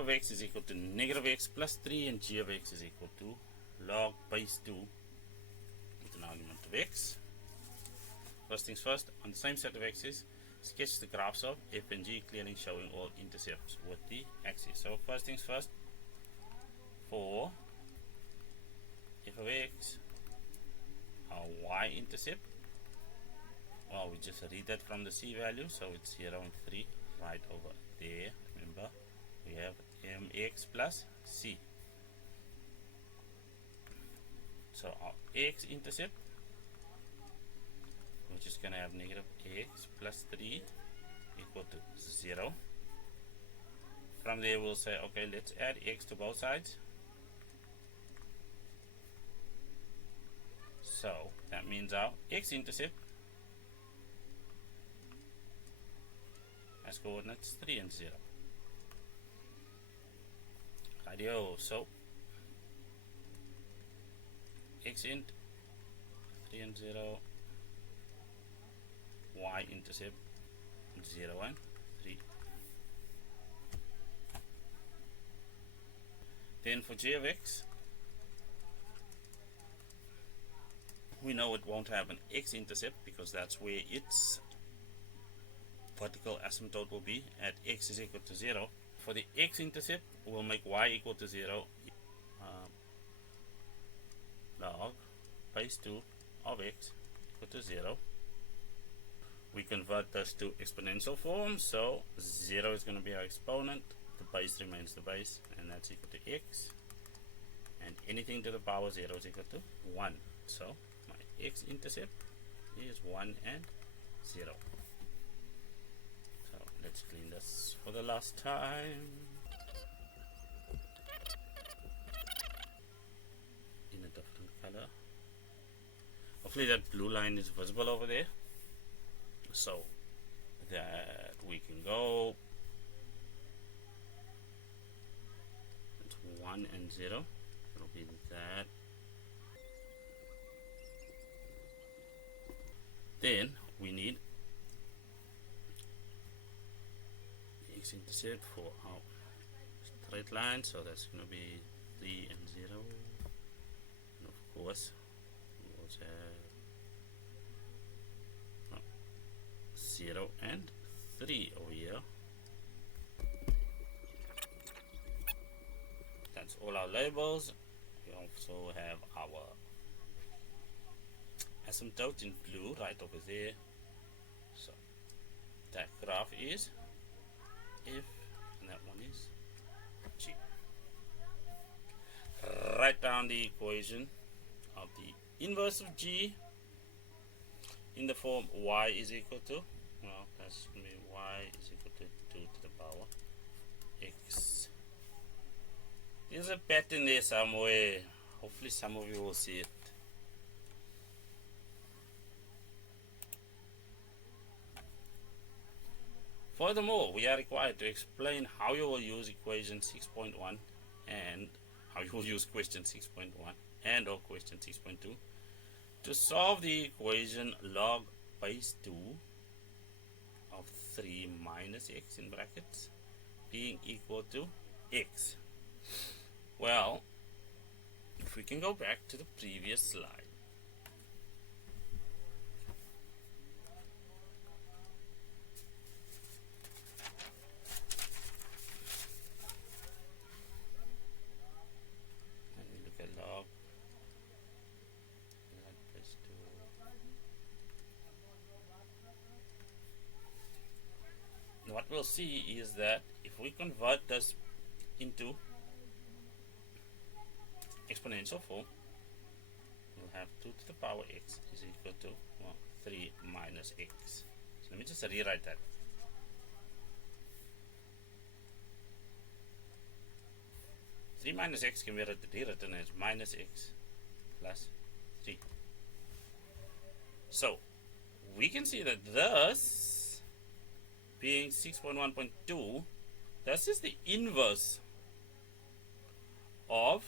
of x is equal to negative x plus 3 and g of x is equal to log base 2 with an argument of x. First things first, on the same set of x's, sketch the graphs of f and g, clearly showing all intercepts with the axis. So first things first, for f of x, our y-intercept, well, we just read that from the c value, so it's 0 and 3 right over there. Remember, we have mx plus c. So our x-intercept, we're just going to have negative x plus 3 equal to 0. From there we'll say, okay, let's add x to both sides. So that means our x-intercept has coordinates 3 and 0. Rightio, so x-int 3 and 0, y-intercept 0 and 3. Then for g of x, we know it won't have an x-intercept because that's where its vertical asymptote will be at x is equal to 0. For the x-intercept, we'll make y equal to 0, log base 2 of x equal to 0. We convert this to exponential form, so 0 is going to be our exponent, the base remains the base, and that's equal to x, and anything to the power 0 is equal to 1. So my x-intercept is 1 and 0. So let's clean this for the last time. In a different color. Hopefully that blue line is visible over there, so that we can go. It's 1 and 0. It'll be that. Then we need x-intercept for our straight line, so that's going to be 3 and 0, and of course we also have 0 and 3 over here. That's all our labels. We also have our asymptote in blue right over there. So that graph is F and that one is G. Write down the equation of the inverse of G in the form y is equal to, well, that's going to be y is equal to 2 to the power x. There's a pattern there somewhere. Hopefully some of you will see it. Furthermore, we are required to explain how you will use equation 6.1 and how you will use question 6.1 and or question 6.2 to solve the equation log base 2 of 3 minus x in brackets being equal to x. Well, if we can go back to the previous slide. What we'll see is that if we convert this into exponential form, we'll have 2 to the power x is equal to 3 minus x. So let me just rewrite that. Three minus x can be rewritten as minus x plus 3. So we can see that this being 6.1.2, this is the inverse of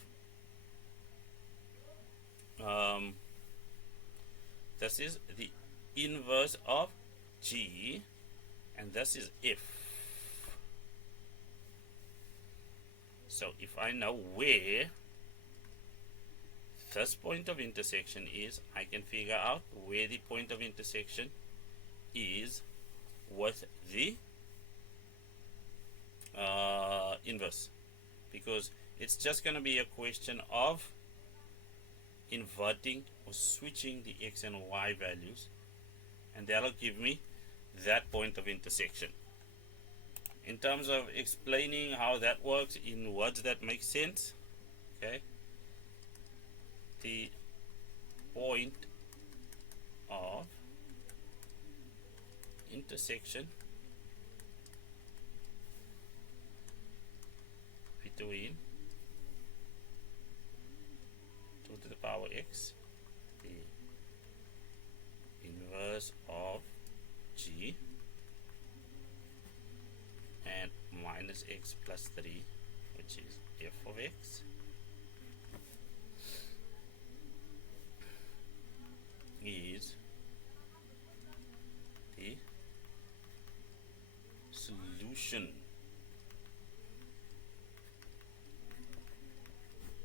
this is the inverse of G, and this is F. So if I know where this point of intersection is, I can figure out where the point of intersection is with the inverse, because it's just going to be a question of inverting or switching the x and y values, and that'll give me that point of intersection. In terms of explaining how that works in words that make sense, okay, the point of intersection between 2 to the power x, the inverse of g, and minus x plus 3, which is f of x, is the solution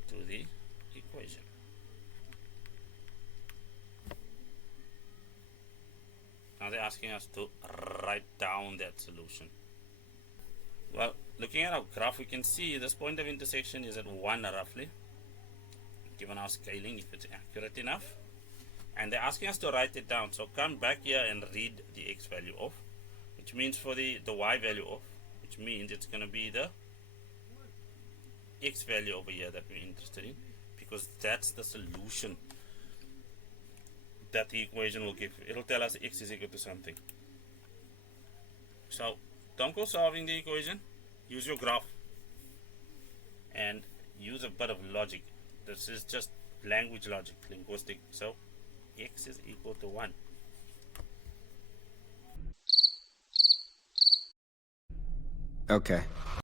to the equation. Now they're asking us to write down that solution. Well, looking at our graph, we can see this point of intersection is at 1 roughly, given our scaling, if it's accurate enough. And they're asking us to write it down. So come back here and read the x value off, which means for the y value off, which means it's going to be the x value over here that we're interested in, because that's the solution that the equation will give. It'll tell us x is equal to something. So don't go solving the equation, use your graph and use a bit of logic. This is just language logic, linguistic. So x is equal to 1. Okay.